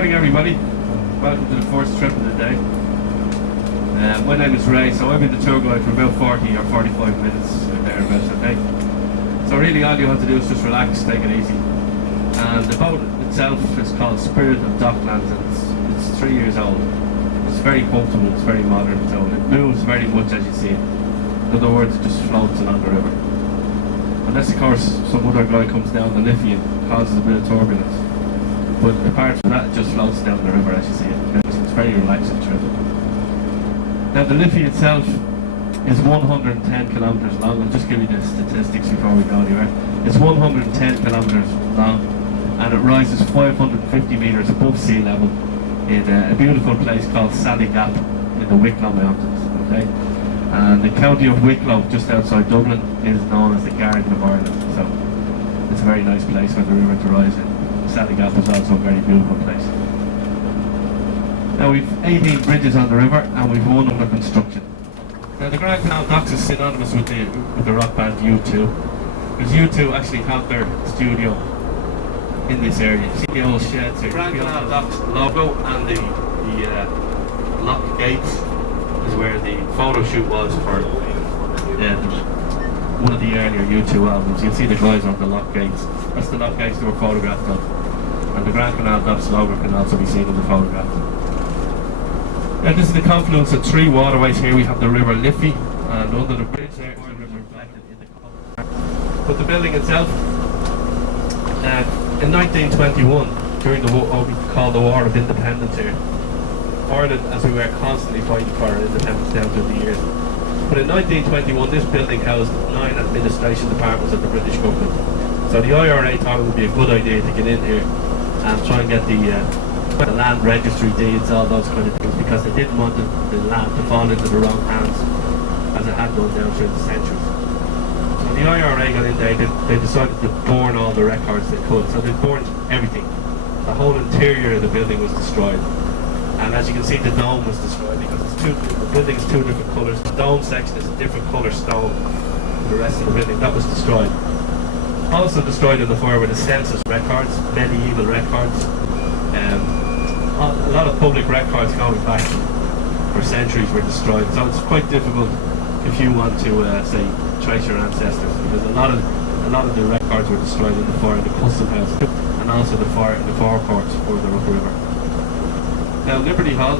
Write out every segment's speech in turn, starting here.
morning everybody, welcome to the first trip of the day. My name is Ray, so I've been the tour guide for about 40 or 45 minutes or thereabouts, okay? So really all you have to do is just relax, take it easy. And the boat itself is called Spirit of Docklands and it's 3 years old. It's very comfortable, it's very modern, so it moves very much as you see it. In other words, it just floats along the river. Unless of course some other guy comes down the Liffey and causes a bit of turbulence. But apart from that, it just floats down the river as you see it. It's a very relaxing trip. Now the Liffey itself is 110 kilometres long. I'll just give you the statistics before we go anywhere. It's 110 kilometres long and it rises 550 metres above sea level in a beautiful place called Sally Gap in the Wicklow Mountains. Okay? And the county of Wicklow, just outside Dublin, is known as the Garden of Ireland. So it's a very nice place for the river to rise in. Sally Gap is also a very beautiful place. Now we've 18 bridges on the river and we've one under construction. Now the Grand Canal Docks is synonymous with the rock band U2, because U2 actually have their studio in this area. You see the old sheds here. Grand Canal Docks logo and the lock gates is where the photo shoot was for one of the earlier U2 albums. You'll see the guys on the lock gates. That's the lock gates they were photographed of. And the Grand Canal Docks logo can also be seen in the photograph. Now this is the confluence of three waterways here. We have the River Liffey, and under the bridge there is the river reflected in the colour. But the building itself, in 1921, during what we call the War of Independence here, Ireland, as we were constantly fighting for our independence down through the years. But in 1921, this building housed 9 administration departments of the British government. So the IRA thought it would be a good idea to get in here and try and get the land registry deeds, all those kind of things, because they didn't want the land to fall into the wrong hands as it had done down through the centuries. So the IRA got in there, they decided to burn all the records they could. So they burned everything. The whole interior of the building was destroyed. And as you can see, the dome was destroyed because the building is two different colours. The dome section is a different colour stone than the rest of the building. That was destroyed. Also destroyed in the fire were the census records, medieval records, a lot of public records going back for centuries were destroyed. So it's quite difficult if you want to say trace your ancestors, because a lot of the records were destroyed in the fire in the custom house and also the fire in the forecourts further up river. Now Liberty Hall,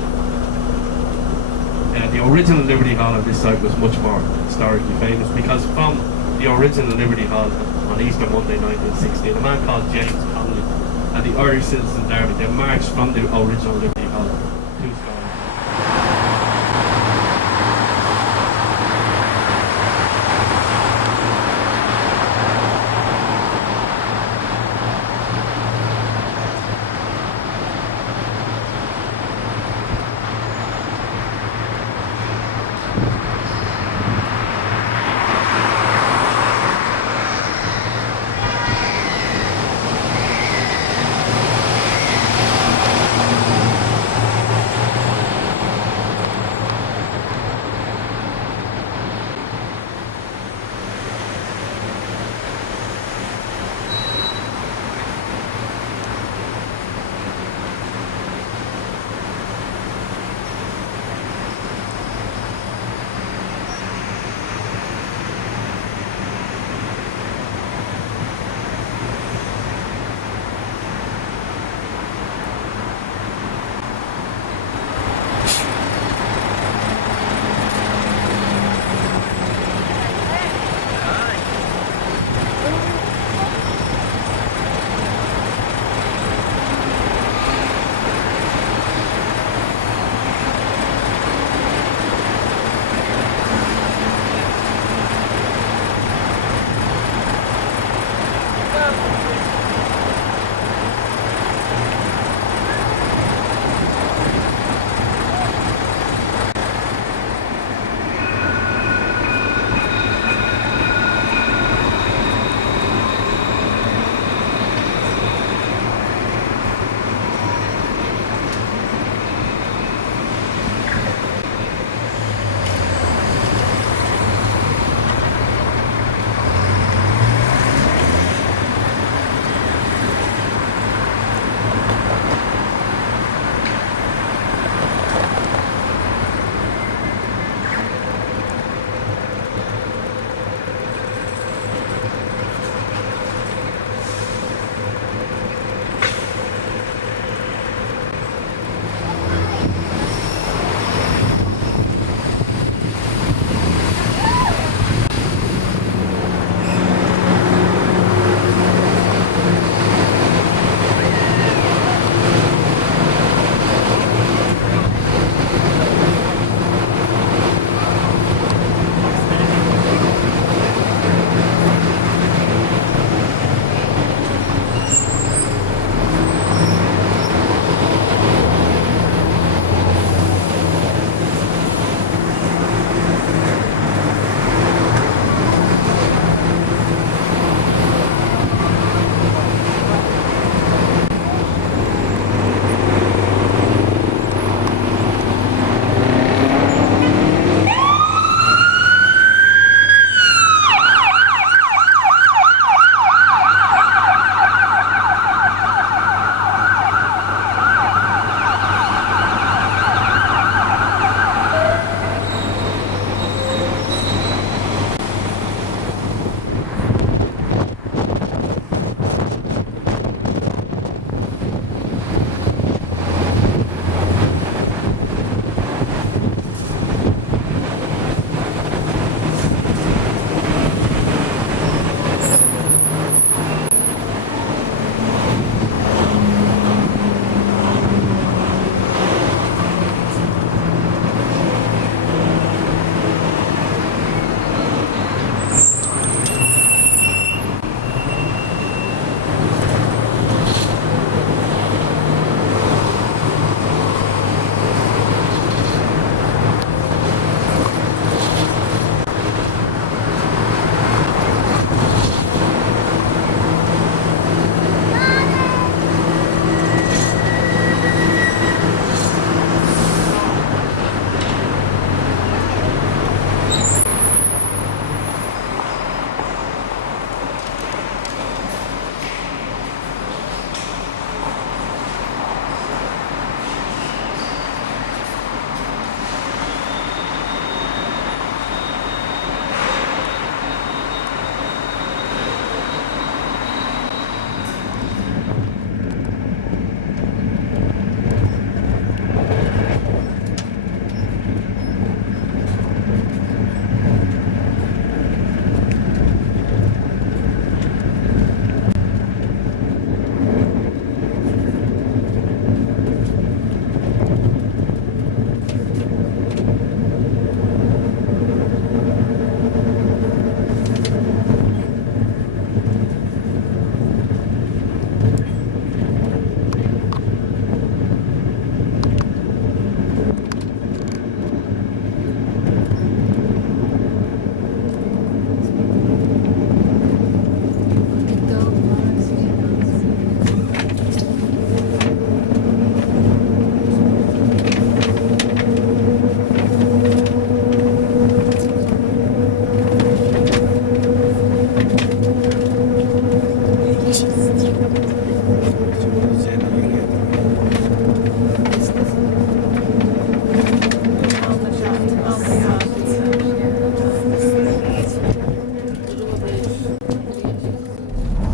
the original Liberty Hall on this site was much more historically famous, because from the original Liberty Hall on Easter Monday 1916, a man called James Conley and the Irish Citizens Army, they marched from the original Liberty Hall to Scotland.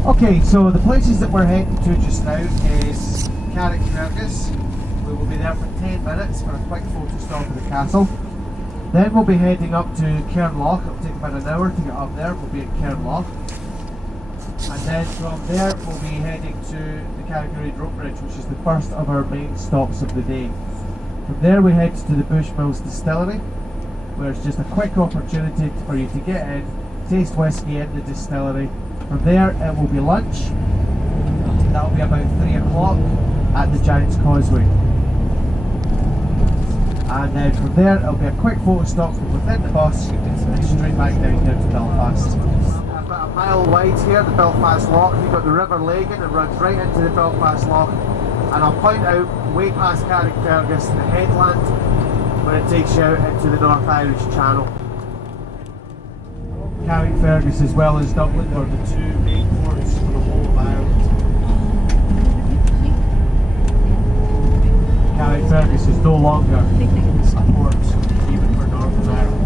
Okay, so the places that we're heading to just now is Carrickfergus. We will be there for 10 minutes for a quick photo stop of the castle. Then we'll be heading up to Carnlough. It'll take about an hour to get up there. We'll be at Carnlough. And then from there we'll be heading to the Rede Rope Bridge, which is the first of our main stops of the day. From there we head to the Bushmills distillery, where it's just a quick opportunity for you to get in, taste whiskey in the distillery. From there it will be lunch. That will be about 3 o'clock at the Giant's Causeway. And then from there it'll be a quick photo stop from within the bus and straight back down here to Belfast. About a mile wide here, the Belfast Loch. You've got the River Liffey and it runs right into the Belfast Loch. And I'll point out, way past Carrickfergus, the headland, where it takes you out into the North Irish Channel. Carrickfergus as well as Dublin are the two main ports for the whole of Ireland. Carrickfergus is no longer a port even for Northern Ireland.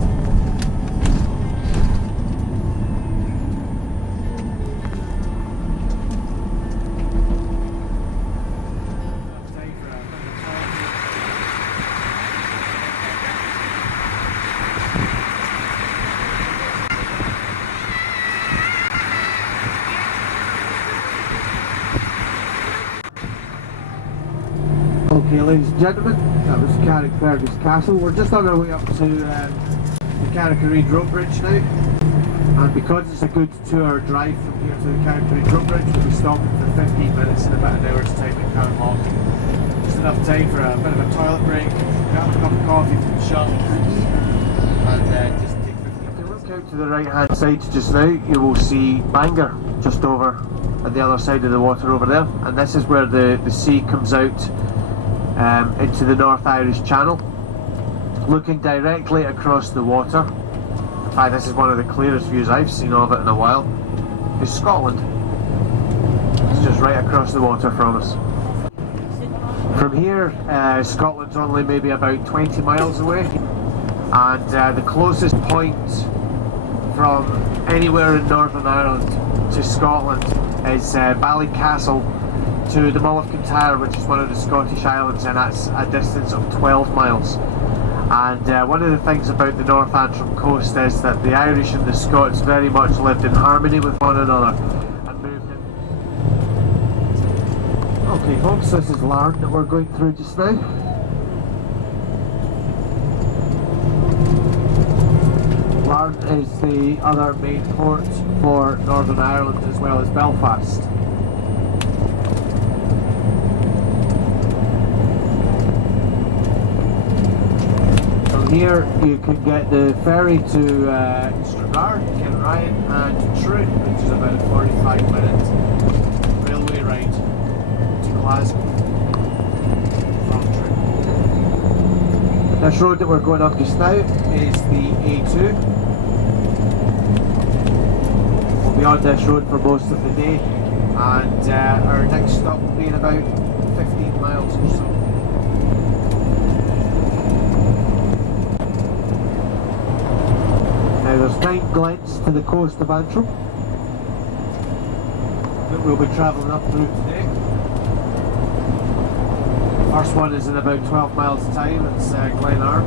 Okay, ladies and gentlemen, that was Carrickfergus Castle. We're just on our way up to the Rede Rope Bridge now, and because it's a good 2-hour drive from here to the Rede Rope Bridge, we'll be stopping for 15 minutes in about an hour's time at Carnlough. Just enough time for a bit of a toilet break, grab a cup of coffee from the shop, and just take 15 minutes. If you look out to the right hand side just now, you will see Bangor just over at the other side of the water over there, and this is where the sea comes out into the North Irish Channel, looking directly across the water. In fact, this is one of the clearest views I've seen of it in a while. Is Scotland. It's just right across the water from us. From here, Scotland's only maybe about 20 miles away, and the closest point from anywhere in Northern Ireland to Scotland is Ballycastle to the Mull of Kintyre, which is one of the Scottish islands, and that's a distance of 12 miles. And one of the things about the North Antrim Coast is that the Irish and the Scots very much lived in harmony with one another and moved in. Okay folks, this is Larne that we're going through just now. Larne is the other main port for Northern Ireland as well as Belfast. Here you can get the ferry to Stranraer, Kenryan and Troon, which is about a 45-minute railway ride to Glasgow from Troon. This road that we're going up just now is the A2. We'll be on this road for most of the day, and our next stop will be in about 15 miles or so. Now there's 9 glens to the coast of Antrim that we'll be travelling up through today. The first one is in about 12 miles time, it's Glen Arm.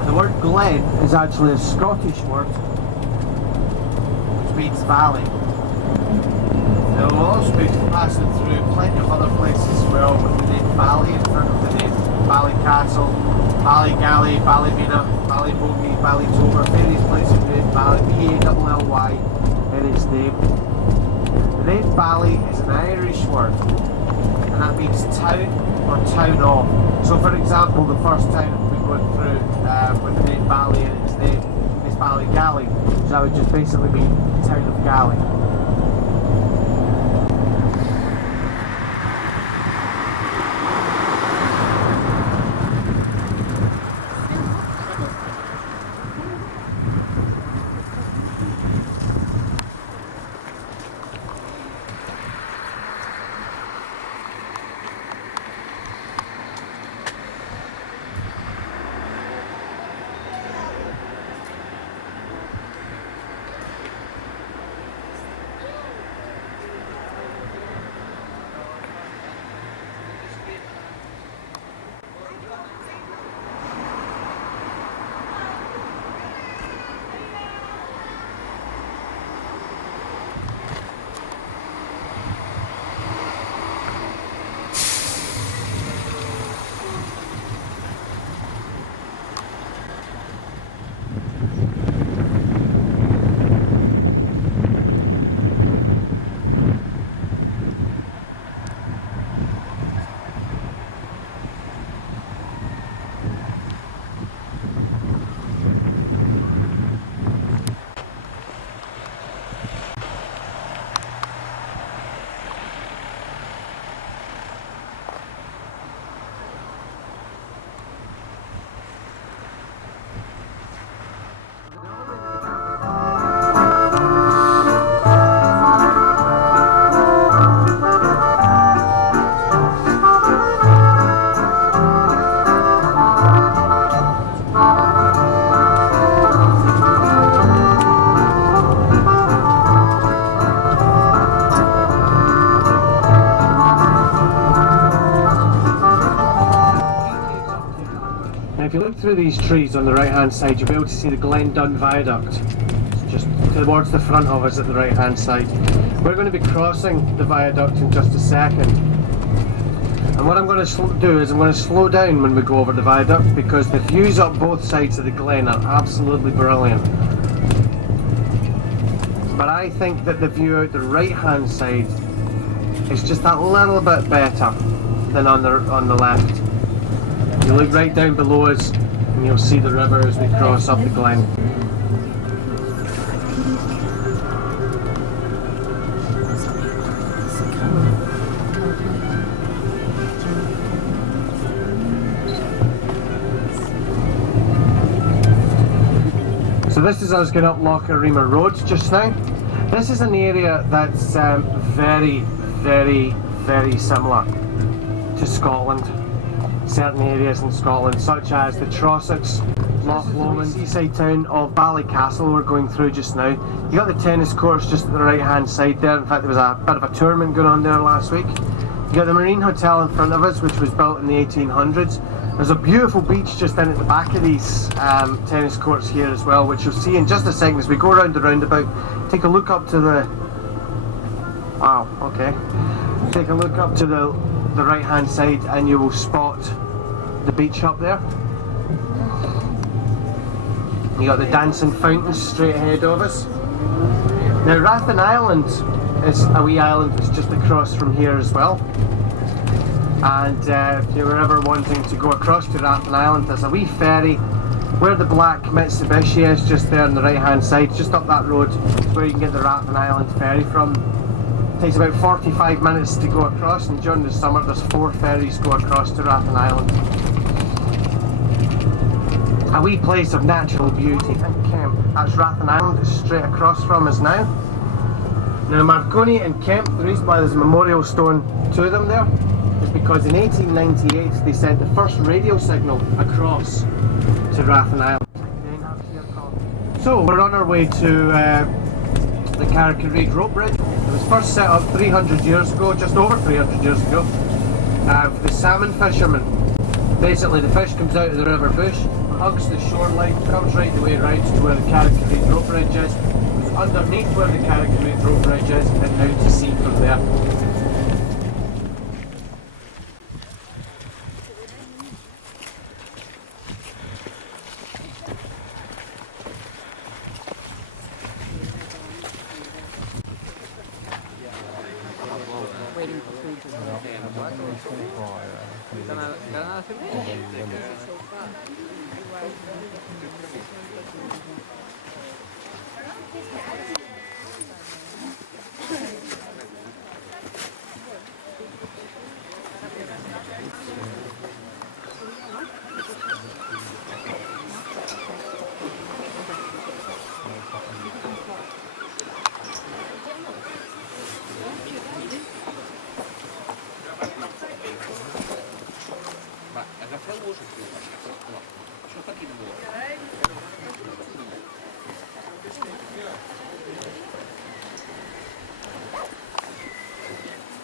And the word glen is actually a Scottish word which means valley. Now we'll also be passing through plenty of other places as well with the name Valley in front of the name. Ballycastle, Ballygally, Ballymena, Ballybogey, Ballytober, various places named Bally, B-A-L-L-Y in its name. The name Bally is an Irish word, and that means town or town of. So for example, the first town we're going through with the name Bally in its name is Ballygally, so that would just basically mean town of Gally. Now if you look through these trees on the right hand side, you'll be able to see the Glen Dun viaduct. It's just towards the front of us at the right hand side. We're going to be crossing the viaduct in just a second. And what I'm going to do is I'm going to slow down when we go over the viaduct, because the views up both sides of the glen are absolutely brilliant. But I think that the view out the right hand side is just that little bit better than on the left. You look right down below us and you'll see the river as we cross up the glen. So this is us going up Loch Arima Road just now. This is an area that's very, very similar to Scotland. Certain areas in Scotland, such as the Trossachs, Loch Lomond, seaside town of Ballycastle we're going through just now. You got the tennis courts just at the right hand side there. In fact, there was a bit of a tournament going on there last week. You got the Marine Hotel in front of us, which was built in the 1800s. There's a beautiful beach just in at the back of these tennis courts here as well, which you'll see in just a second as we go around the roundabout. Take a look up to the... Wow, okay. Take a look up to the right hand side and you will spot the beach up there. You got the dancing fountains straight ahead of us. Now Rathlin Island is a wee island that's just across from here as well. And if you were ever wanting to go across to Rathlin Island, there's a wee ferry where the black Mitsubishi is, just there on the right hand side, just up that road, where you can get the Rathlin Island ferry from. It takes about 45 minutes to go across, and during the summer there's 4 ferries go across to Rathlin Island. A wee place of natural beauty and Kemp. That's Rathlin Island, it's straight across from us now. Now Marconi and Kemp, the reason why there's a memorial stone to them there is because in 1898 they sent the first radio signal across to Rathlin Island. So we're on our way to the Carrick and Rede Rope Bridge. It was first set up 300 years ago, just over 300 years ago, for the salmon fishermen. Basically the fish comes out of the river bush, hugs the shoreline, comes right the way around to where the Carrick and Rede Rope Bridge is, goes underneath where the Carrick and Rede Rope Bridge is, and out to sea from there. Waiting for food to come.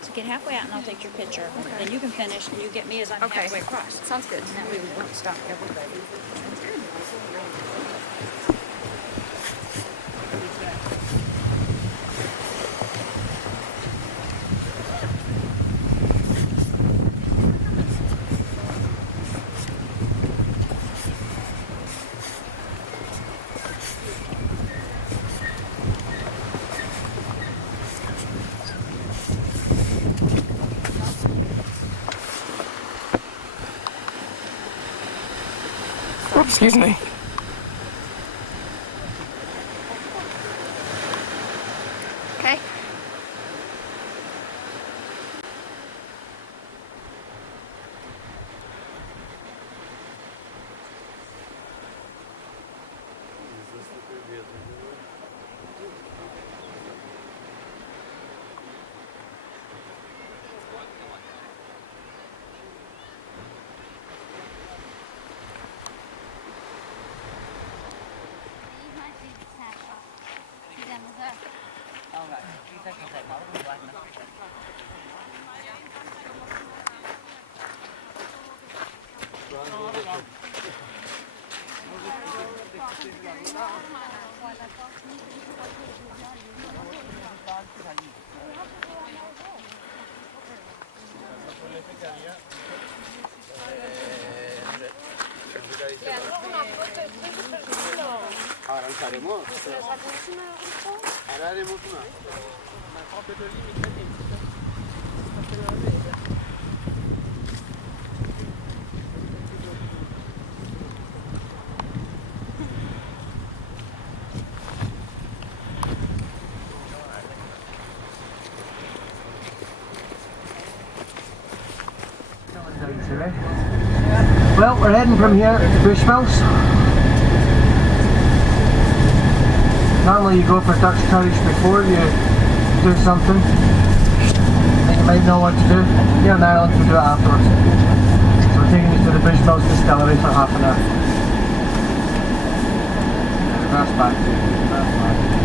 So get halfway out and I'll take your picture. Okay. Then you can finish and you get me as I'm halfway across. Sounds good. And that way we won't stop everybody. Sounds good. Excuse me. Okay. Well, we're heading from here to Bushmills. Normally you go for Dutch courage before you do something, and you might know what to do. Here in Ireland we do it afterwards. So we're taking you to the Bushmills distillery for half an hour. That's back. That's back.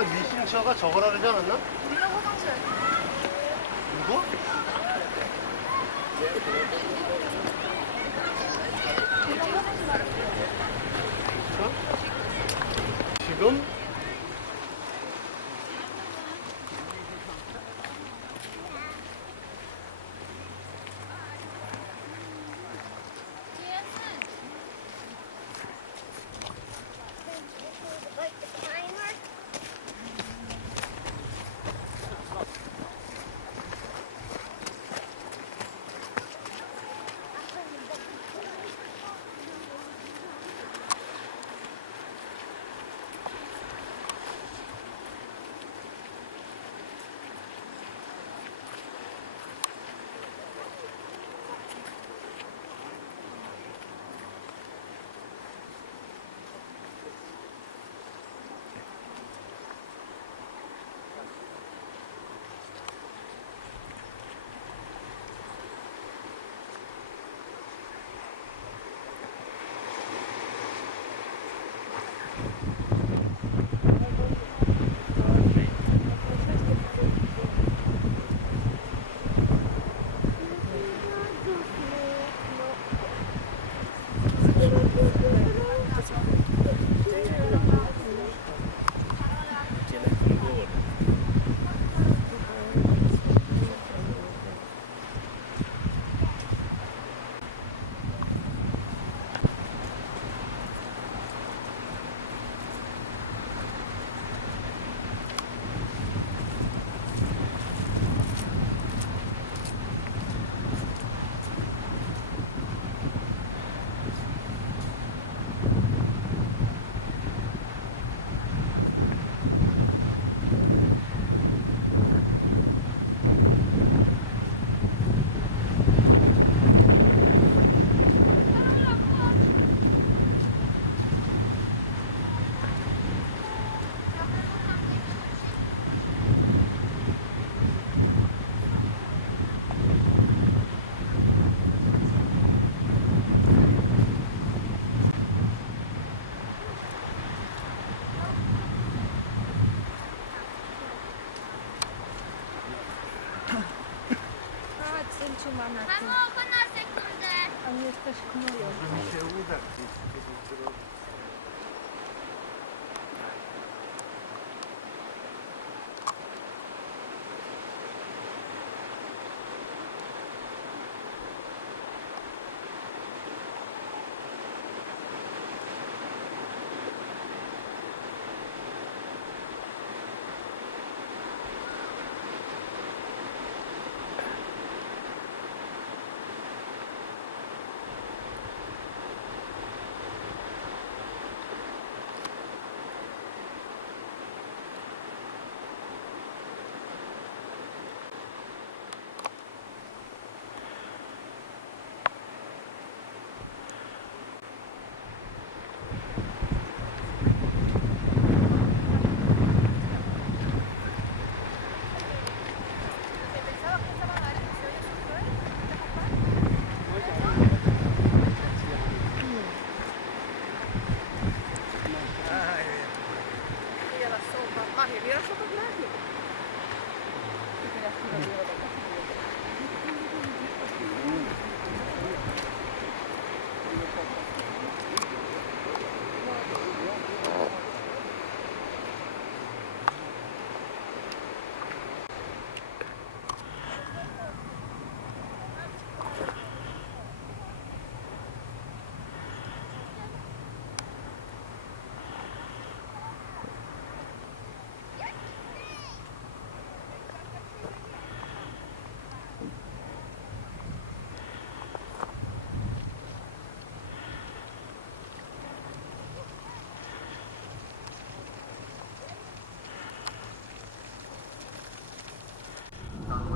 리신처가 저거라 그러지 않았나? 우리가 화장실. 이거? 지금? A mnie też knują. Mi się uda.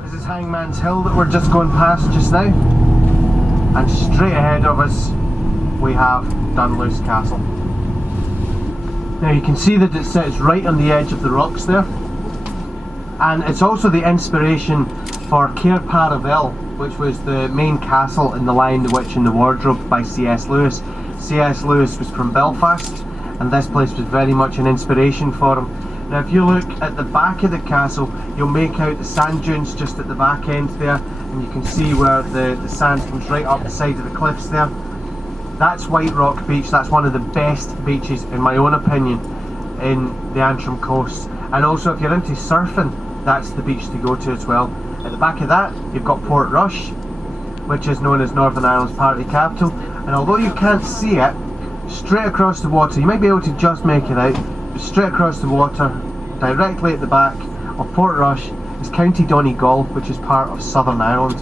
This is Hangman's Hill that we're just going past just now, and straight ahead of us we have Dunluce Castle. Now you can see that it sits right on the edge of the rocks there, and it's also the inspiration for Caircfergus, which was the main castle in The Lion, the Witch and the Wardrobe by C.S. Lewis. C.S. Lewis was from Belfast, and this place was very much an inspiration for him. Now if you look at the back of the castle, you'll make out the sand dunes just at the back end there, and you can see where the sand comes right up the side of the cliffs there. That's White Rock Beach. That's one of the best beaches, in my own opinion, in the Antrim Coast. And also if you're into surfing, that's the beach to go to as well. At the back of that, you've got Port Rush, which is known as Northern Ireland's party capital. And although you can't see it, straight across the water, you might be able to just make it out, but straight across the water, directly at the back of Port Rush, is County Donegal, which is part of Southern Ireland.